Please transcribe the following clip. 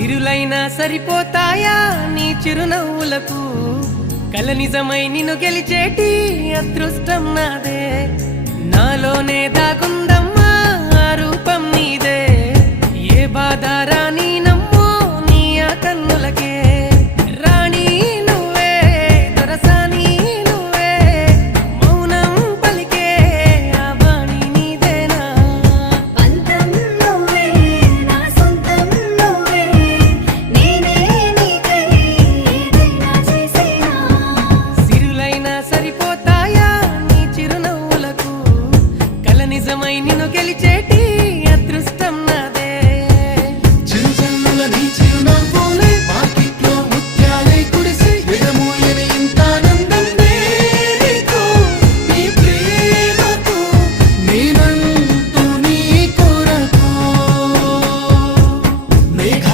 సిరులైనా సరిపోతాయా నీ చిరునవ్వులకు కల నిజమై నిన్ను గెలిచేటి అదృష్టం నాదే నాలోనే దాగుందమ్మా ఆ రూపం నీదే ఏ బాధ రాని